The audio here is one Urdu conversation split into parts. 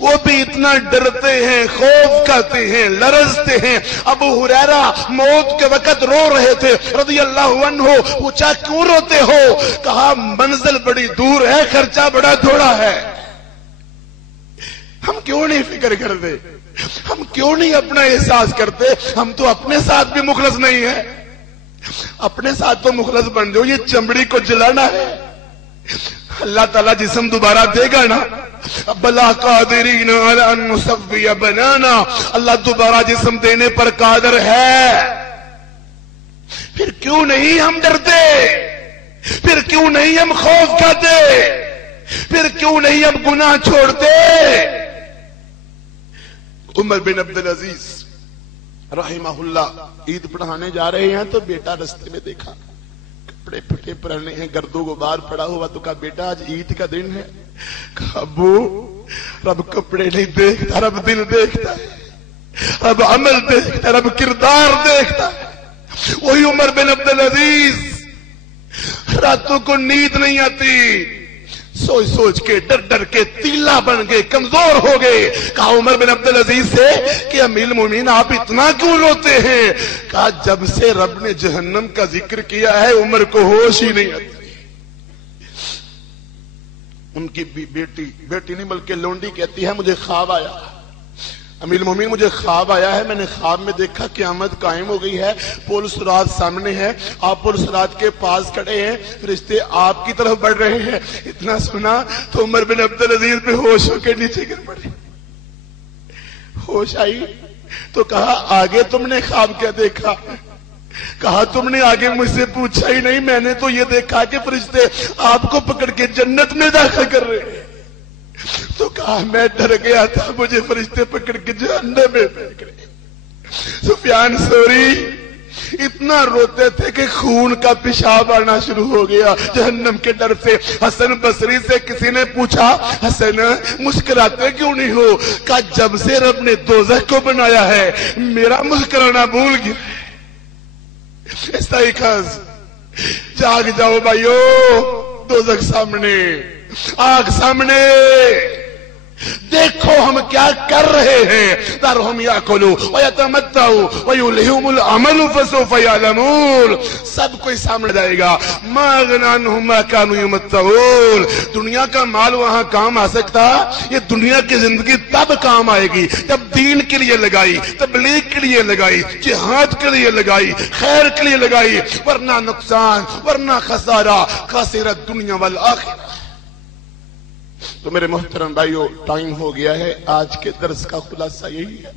وہ بھی اتنا ڈرتے ہیں، خوف کرتے ہیں، لرزتے ہیں۔ ابو ہریرہ موت کے وقت رو رہے تھے رضی اللہ عنہ، پوچھا کیوں روتے ہو؟ کہا منزل بڑی دور ہے، خرچہ بڑا تھوڑا ہے۔ ہم کیوں نہیں فکر کرتے؟ ہم کیوں نہیں اپنا احساس کرتے؟ ہم تو اپنے ساتھ بھی مخلص نہیں ہیں۔ اپنے ساتھ تو مخلص بن جاؤ، یہ چمڑی کو جلانا ہے۔ اللہ تعالیٰ جسم دوبارہ دے گا نا، بلا قادرین علی ان نسوی بنانا، اللہ دوبارہ جسم دینے پر قادر ہے۔ پھر کیوں نہیں ہم ڈرتے؟ پھر کیوں نہیں ہم خوف کھاتے؟ پھر کیوں نہیں ہم گناہ چھوڑتے؟ عمر بن عبدالعزیز رحمہ اللہ عید پڑھانے جا رہے ہیں تو بیٹا رستے میں دیکھا، کپڑے پھٹے پرانے ہیں، گرد و غبار پڑا ہوا، تو کہا بیٹا آج عید کا دن ہے۔ کہا ابو رب کپڑے نہیں دیکھتا، رب دل دیکھتا ہے، رب عمل دیکھتا ہے، رب کردار دیکھتا ہے۔ وہی عمر بن عبدالعزیز راتوں کو نیند نہیں آتی، سوچ سوچ کے ڈر ڈر کے تیلا بن گئے، کمزور ہو گئے۔ کہا عمر بن عبدالعزیز سے کہ امیر المومنین آپ اتنا کیوں روتے ہیں؟ کہا جب سے رب نے جہنم کا ذکر کیا ہے عمر کو ہوش ہی نہیں آتی۔ ان کی بیٹی نہیں بلکہ لونڈی کہتی ہے مجھے خواب آیا، امیر المومنین مجھے خواب آیا ہے، میں نے خواب میں دیکھا قیامت قائم ہو گئی ہے، پل صراط سامنے ہے، آپ پل صراط کے پاس کھڑے ہیں، فرشتے آپ کی طرف بڑھ رہے ہیں۔ اتنا سنا تو عمر بن عبدالعزیز پہ ہوش ہو کے نیچے گر پڑے۔ ہوش آئی تو کہا آگے تم نے خواب کیا دیکھا؟ کہا تم نے آگے مجھ سے پوچھا ہی نہیں، میں نے تو یہ دیکھا کہ فرشتے آپ کو پکڑ کے جنت میں داخل کر رہے ہیں۔ تو کہا میں ڈر گیا تھا، مجھے فرشتے پکڑ کے جہنم میں پھینک رہے۔ سفیان ثوری اتنا روتے تھے کہ خون کا پیشاب آنا شروع ہو گیا جہنم کے ڈر سے۔ حسن بصری سے کسی نے پوچھا حسن مسکراتے کیوں نہیں ہو؟ کہا جب سے رب نے دوزخ کو بنایا ہے میرا مسکرانا بھول گیا۔ استيقظ، جاگ جاؤ بھائیو، دوزخ سامنے، آگ سامنے، دیکھو ہم کیا کر رہے ہیں۔ ذرهم يأكلوا ويتمتعوا ويلههم العمل فسوف يعلمون۔ سب کوئی سامنے جائے گا۔ ما اغنى عنهم ما كانوا يمتعون۔ دنیا کا مال وہاں کام آ سکتا؟ یہ دنیا کی زندگی تب کام آئے گی جب دین کے لیے لگائی، تبلیغ کے لیے لگائی، جہاد کے لیے لگائی، خیر کے لیے لگائی، ورنہ نقصان، ورنہ خسارہ، خسرت دنیا والآخرہ۔ تو میرے محترم بھائیو ٹائم ہو گیا ہے، آج کے درس کا خلاصہ یہی ہے۔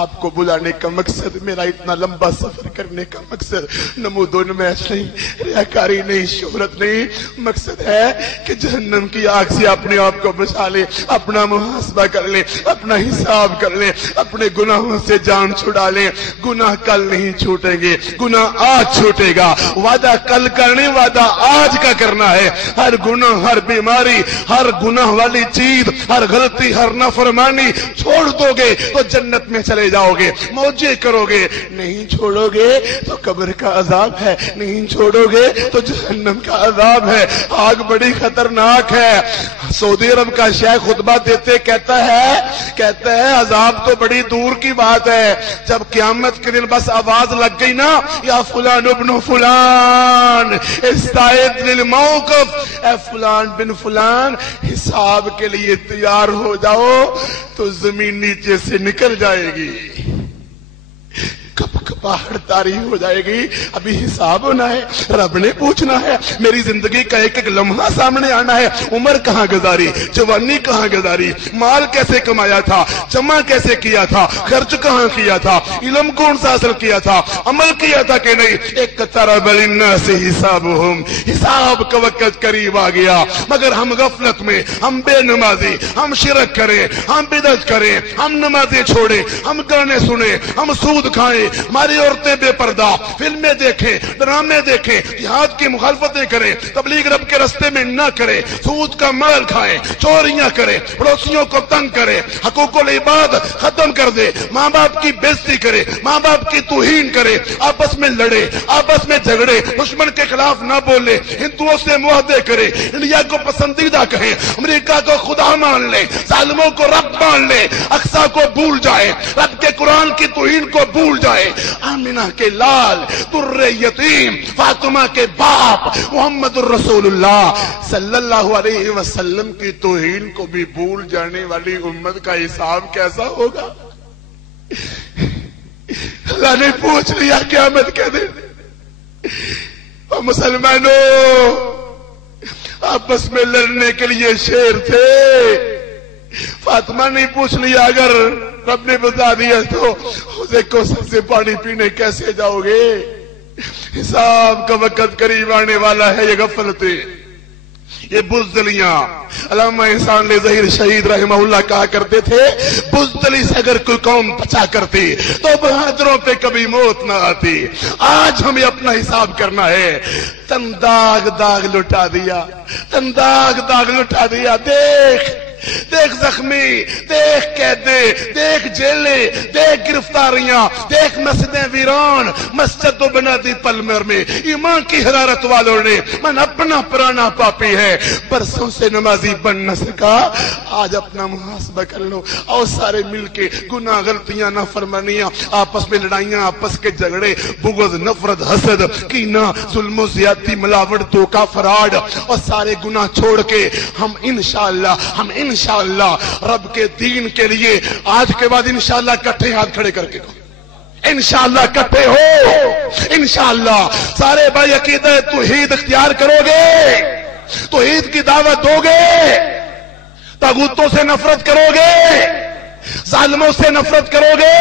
آپ کو بلانے کا مقصد، میرا اتنا لمبا سفر کرنے کا مقصد نمود و نمائش نہیں، ریاکاری نہیں، شہرت نہیں، مقصد ہے کہ جہنم کی آگ سے اپنے آپ کو بچا لے، اپنا محاسبہ کر لے، اپنا حساب کر لے، اپنے گناہوں سے جان چھڑا لے۔ گناہ کل نہیں چھوٹیں گے، گناہ آج چھوٹے گا۔ وعدہ کل کرنے، وعدہ آج کا کرنا ہے۔ ہر گناہ، ہر بیماری، ہر گناہ والی چیز، ہر غلطی، ہر نافرمانی چھوڑ دو گے تو جنت میں چلے جاؤ گے، موجے کرو گے۔ نہیں چھوڑو گے تو قبر کا عذاب ہے، نہیں چھوڑو گے تو جہنم کا عذاب ہے۔ آگ بڑی خطرناک ہے۔ سعودی عرب کا شیخ خطبہ دیتے کہتا ہے عذاب تو بڑی دور کی بات ہے، جب قیامت کے دن بس آواز لگ گئی نا، یا فلان ابن فلان استعد للموقف، اے فلان بن فلان حساب کے لیے تیار ہو جاؤ، تو زمین نیچے سے نکل جائے گی، کپ کپاہٹ طاری ہو جائے گی۔ ابھی حساب ہونا ہے، رب نے پوچھنا ہے، میری زندگی کا ایک ایک لمحہ سامنے آنا ہے۔ عمر کہاں گزاری، جوانی کہاں گزاری، مال کیسے کمایا تھا، جمع کیسے کیا تھا، خرچ کہاں کیا تھا، علم کون سا حاصل کیا تھا، عمل کیا تھا کہ نہیں۔ اقترب للناس حسابهم، حساب کا وقت قریب آ گیا، مگر ہم غفلت میں، ہم بے نمازی، ہم شرک کریں، ہم بدعت کریں، ہم نمازیں چھوڑیں، ہم گانے سنیں، ہم سود کھائیں، ہماری عورتیں بے پردہ فلمیں دیکھیں، ڈرامے دیکھیں، جہاد کی مخالفتیں کریں، تبلیغ رب کے رستے میں نہ کریں، سود کا مال کھائیں، چوریاں کریں، پڑوسیوں کو تنگ کرے، حقوق العباد ختم کر دے، ماں باپ کی بےزتی کرے، ماں باپ کی توہین کرے، آپس میں لڑے، آپس میں جھگڑے، دشمن کے خلاف نہ بولے، ہندوؤں سے معاہدے کرے، انڈیا کو پسندیدہ کہیں، امریکہ کو خدا مان لے، ظالموں کو رب مان لے، اقصی کو بھول جائے، رب کے قرآن کی توہین کو بھول جائے، آمنہ کے لال، در یتیم، فاطمہ کے باپ محمد الرسول اللہ صلی اللہ علیہ وسلم کی توہین کو بھی بھول جانے والی امت کا حساب کیسا ہوگا؟ اللہ نے پوچھ لیا قیامت کے دن، اور مسلمانوں آپس میں لڑنے کے لیے شیر تھے، فاطمہ نے پوچھ لیا اگر رب نے بتا دیا تو حوضے کوثر سے پانی پینے کیسے جاؤ گے؟ حساب کا وقت قریب آنے والا ہے، یہ غفلتیں، یہ بزدلیاں۔ علامہ احسان علی ظہیر شہید رحمہ اللہ کہا کرتے تھے، بزدلی سے اگر کوئی قوم بچا کرتی تو بہادروں پہ کبھی موت نہ آتی۔ آج ہمیں اپنا حساب کرنا ہے۔ تن داغ داغ لٹا دیا، تن داغ داغ لٹا دیا، دیکھ دیکھ زخمی، دیکھ قیدے، دیکھ جیلیں، دیکھ گرفتاریاں، دیکھ مسجدیں ویران، مسجد تو بنا دی پلمر میں، ایمان کی حرارت والوں نے، من اپنا پرانا پاپی ہے، برسوں سے نمازی بن نہ سکا، آج اپنا محاسبہ کر لو، اور سارے مل کے گناہ غلطیاں نافرمانیاں، آپس میں لڑائیاں، آپس کے جھگڑے، بغض، نفرت، حسد، کینہ، ظلم و زیادتی، ملاوٹ، دھوکہ، فراڈ، اور سارے گناہ چھوڑ کے ہم انشاءاللہ رب کے دین کے لیے آج کے بعد انشاءاللہ کٹھے ہاتھ کھڑے کر کے انشاءاللہ کٹھے ہو، انشاءاللہ سارے بھائی عقیدہ توحید اختیار کرو گے، توحید کی دعوت دو گے، طاغوتوں سے نفرت کرو گے، ظالموں سے نفرت کرو گے،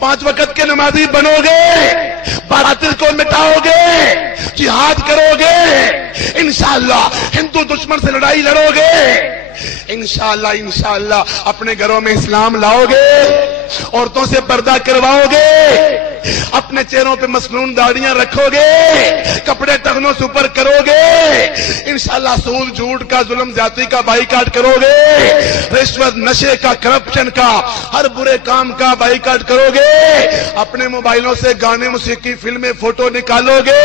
5 وقت کے نمازی بنو گے، باطل کو مٹاؤ گے، جہاد کرو گے، انشاءاللہ ہندو دشمن سے لڑائی لڑو گے، انشاءاللہ اپنے گھروں میں اسلام لاؤ گے، عورتوں سے پردہ کرواؤ گے، اپنے چہروں پہ مسنون داڑیاں رکھو گے، کپڑے ٹخنوں سے اوپر کرو گے، انشاءاللہ سود جھوٹ کا ظلم زیادتی کا بائیکاٹ کرو گے، رشوت نشے کا کرپشن کا ہر برے کام کا بائیکاٹ کرو گے، اپنے موبائلوں سے گانے موسیقی فلمیں فوٹو نکالو گے،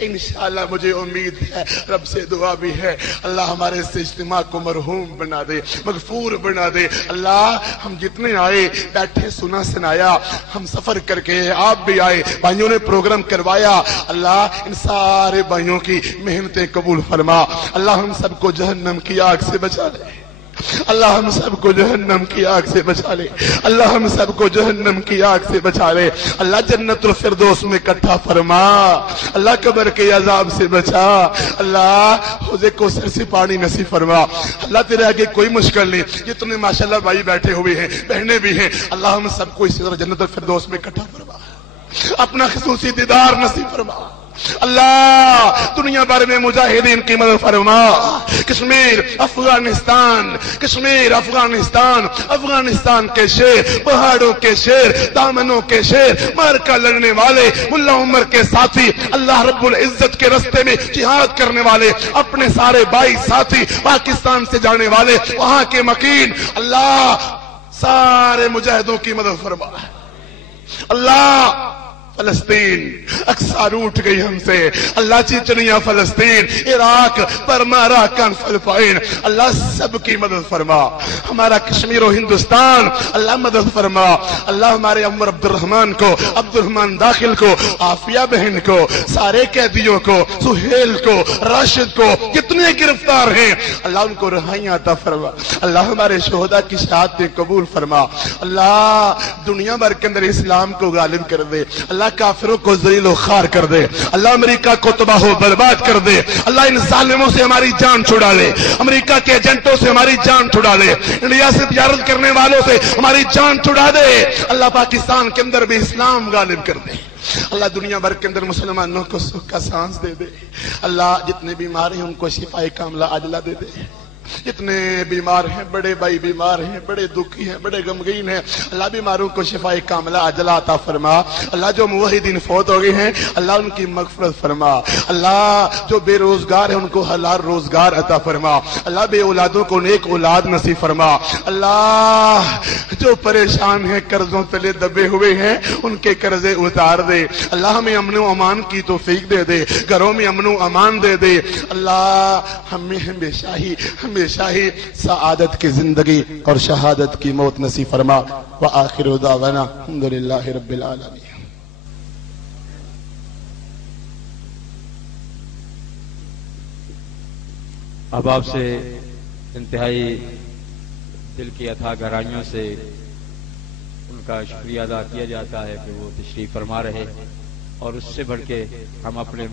انشاءاللہ مجھے امید ہے، رب سے دعا بھی ہے، اللہ ہمارے اس اجتماع کو مرحوم بنا دے، مغفور بنا دے، اللہ ہم جتنے آئے بیٹھے سنا سنایا، ہم سفر کر کے آپ بھی آئے، بھائیوں نے پروگرام کروایا، اللہ ان سارے بھائیوں کی محنتیں قبول فرما، اللہ ہم سب کو جہنم کی آگ سے بچا لے، اللہ ہم سب کو جہنم کی آگ سے بچا لے، اللہ ہم سب کو جہنم کی آگ سے بچا لے، اللہ جنت الفردوس میں اکٹھا فرما، اللہ قبر کے عذاب سے بچا، اللہ حوض کوثر سے پانی نصیب فرما، اللہ تیرے آگے کوئی مشکل نہیں، جتنے ماشاءاللہ بھائی بیٹھے ہوئے ہیں، بہنیں بھی ہیں، اللہ ہم سب کو اسی طرح جنت الفردوس میں اکٹھا فرما، اپنا خصوصی دیدار نصیب فرما، اللہ دنیا بھر میں مجاہدین کی مدد فرما، کشمیر افغانستان کے شیر، پہاڑوں کے شیر، دامنوں کے شیر، مارکا لڑنے والے، ملا عمر کے ساتھی، اللہ رب العزت کے رستے میں جہاد کرنے والے، اپنے سارے بھائی ساتھی پاکستان سے جانے والے، وہاں کے مکین، اللہ سارے مجاہدوں کی مدد فرما، اللہ فلسطین اکثر اٹھ گئی ہم سے، اللہ چچنیا فلسطین، عراق برما اراکان فلپائن، اللہ سب کی مدد فرما، ہمارا کشمیر و ہندوستان اللہ مدد فرما، اللہ ہمارے عمر عبد الرحمن کو، عبد الرحمن داخل کو، عافیہ بہن کو، سارے قیدیوں کو، سہیل کو، راشد کو، کتنے گرفتار ہیں اللہ ان کو رہائیاں عطا فرما، اللہ ہمارے شہداء کی شہادتیں قبول فرما، اللہ دنیا بھر کے اندر اسلام کو غالب کر دے، اللہ کافروں کو ذلیل و خوار کر دے، اللہ امریکہ کو تباہ و برباد کر دے، اللہ ان ظالموں سے ہماری جان چھڑا لے، امریکہ کے ایجنٹوں سے ہماری جان چھڑا لے، انڈیا سے تجارت کرنے والوں سے ہماری جان چھڑا دے، اللہ پاکستان کے اندر بھی اسلام غالب کر دے، اللہ دنیا بھر کے اندر مسلمانوں کو سکھ کا سانس دے دے، اللہ جتنے بیمار ہیں ان کو شفائے کاملہ عاجلہ دے دے، جتنے بیمار ہیں، بڑے بھائی بیمار ہیں، بڑے دکھی ہیں، بڑے غمگین ہیں، اللہ بیماروں کو شفاء کاملہ عاجلہ عطا فرما۔ اللہ جو موحدین فوت ہو گئے ہیں اللہ ان کی مغفرت فرما۔ اللہ جو بے روزگار ہیں ان کو حلال روزگار عطا فرما۔ اللہ بے اولادوں کو نیک اولاد نصیب فرما۔ اللہ جو پریشان ہیں، قرضوں تلے دبے ہوئے ہیں، ان کے قرضے اتار دے۔ اللہ ہمیں امن و امان کی توفیق دے دے، گھروں میں امن و امان دے دے۔ اللہ ہمیں ہمیشہ ہی سعادت کی زندگی اور شہادت کی موت نصیب فرما۔ وآخر دعوانا الحمدللہ رب العالمین۔ اب آپ سے انتہائی دل کی اتھا گہرائیوں سے ان کا شکریہ ادا کیا جاتا ہے کہ وہ تشریف فرما رہے، اور اس سے بڑھ کے ہم اپنے